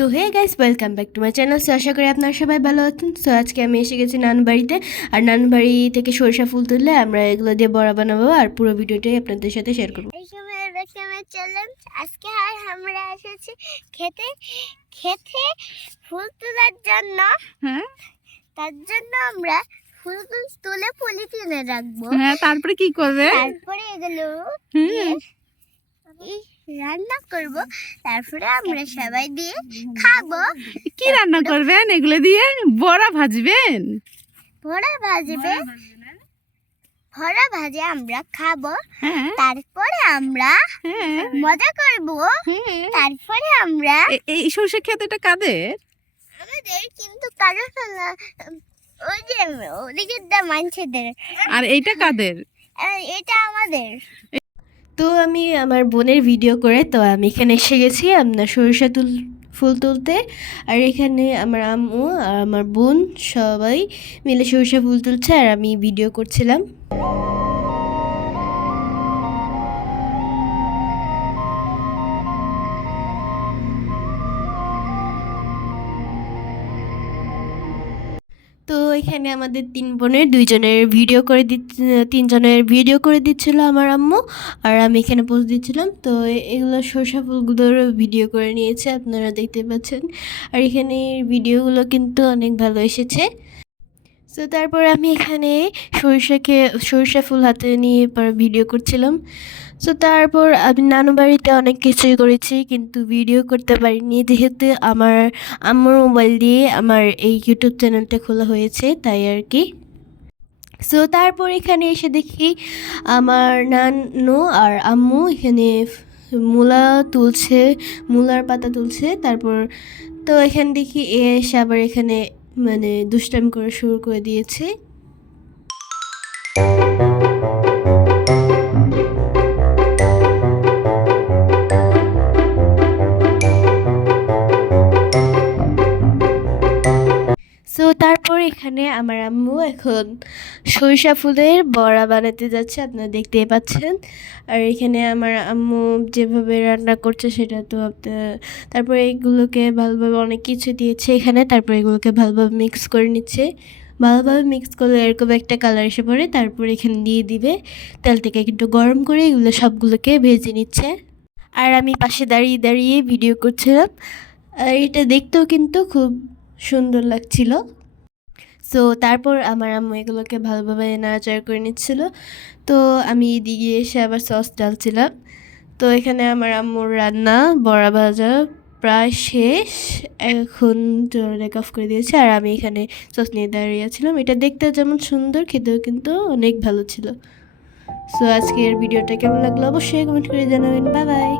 তো hey guys, welcome back to my channel. So আশা করি আপনারা সবাই ভালো আছেন। সো আজকে আমি এসে গেছি নানু বাড়িতে, আর নানু বাড়ি থেকে সরিষা ফুল তুললে আমরা এগুলো দিয়ে বড়া বানাবো, আর পুরো ভিডিওটাই আপনাদের সাথে শেয়ার করবো। এই সময় চ্যালেঞ্জ আজকে আর আমরা এসেছি খেতে খেতে ফুল তোলার জন্য। তার জন্য আমরা ফুল তুলে পলিথিনে রাখবো। তারপরে কি করবে? তারপরে এগুলো রান্না করব, তারপরে আমরা সবাই দিয়ে খাবো। কি রান্না করবেন? এগুলো দিয়ে বড়া ভাজবেন? বড়া ভাজে আমরা খাবো। তারপরে আমরা মজা করব। তারপরে আমরা এই সরষে ক্ষেত এটা কাদের? আমাদের, কিন্তু কারো না, ওই যে ওদিকের দা মানুষদের। আর এইটা কাদের? এটা আমাদের। তো আমি আমার বোনের ভিডিও করে, তো আমি এখানে এসে গেছি আপনার সরিষা ফুল তুলতে। আর এখানে আমার আম্মু আর আমার বোন সবাই মিলে সরিষা ফুল তুলছে, আর আমি ভিডিও করছিলাম। তো এখানে আমাদের তিন বোনের তিনজনের ভিডিও করে দিচ্ছিল আমার আম্মু, আর আমি এখানে পোস্ট দিচ্ছিলাম। তো এগুলো সরষা ফুলগুলোর ভিডিও করে নিয়েছে, আপনারা দেখতে পাচ্ছেন। আর এখানে ভিডিওগুলো কিন্তু অনেক ভালো এসেছে। তো তারপর আমি এখানে সরিষা ফুল হাতে নিয়ে ভিডিও করছিলাম। তো তারপর আমি নানু বাড়িতে অনেক কিছুই করেছি, কিন্তু ভিডিও করতে পারিনি, যেহেতু আমার আম্মুর মোবাইল দিয়ে আমার এই ইউটিউব চ্যানেলটা খোলা হয়েছে, তাই আর কি। সো তারপর এখানে এসে দেখি আমার নানু আর আম্মু এখানে মূলার পাতা তুলছে। তারপর তো এখানে দেখি এসে আবার এখানে দুষ্টামি করে শুরু করে দিয়েছে। সো তারপর এখানে আমার আম্মু এখন সরিষা ফুলের বড়া বানাতে যাচ্ছে, আপনারা দেখতেই পাচ্ছেন। আর এখানে আমার আম্মু যেভাবে রান্না করছে সেটা তো তারপরে এগুলোকে ভালোভাবে অনেক কিছু দিয়েছে এখানে, তারপর এগুলোকে ভালোভাবে মিক্স করে নিচ্ছে। ভালোভাবে মিক্স করলে এরকম একটা কালার এসে পড়ে, তারপর এখানে দিয়ে দিবে তেল থেকে একটু গরম করে এগুলো সবগুলোকে ভেজে নিচ্ছে। আর আমি পাশে দাঁড়িয়ে দাঁড়িয়ে ভিডিও করছিলাম, আর এটা দেখতেও কিন্তু খুব সুন্দর লাগছিল। সো তারপর আমার আম্মু এগুলোকে ভালোভাবে নাড়াচাড়া করে নিচ্ছিল। তো আমি এদিকে এসে আবার সস ডালছিলাম। তো এখানে আমার আম্মুর রান্না বড়া ভাজা প্রায় শেষ, এখন রেক অফ করে দিয়েছে। আর আমি এখানে সস নিয়ে দাঁড়িয়েছিলাম। এটা দেখতে যেমন সুন্দর, খেতেও কিন্তু অনেক ভালো ছিল। সো আজকের ভিডিওটা কেমন লাগলো অবশ্যই কমেন্ট করে জানাবেন। Bye bye.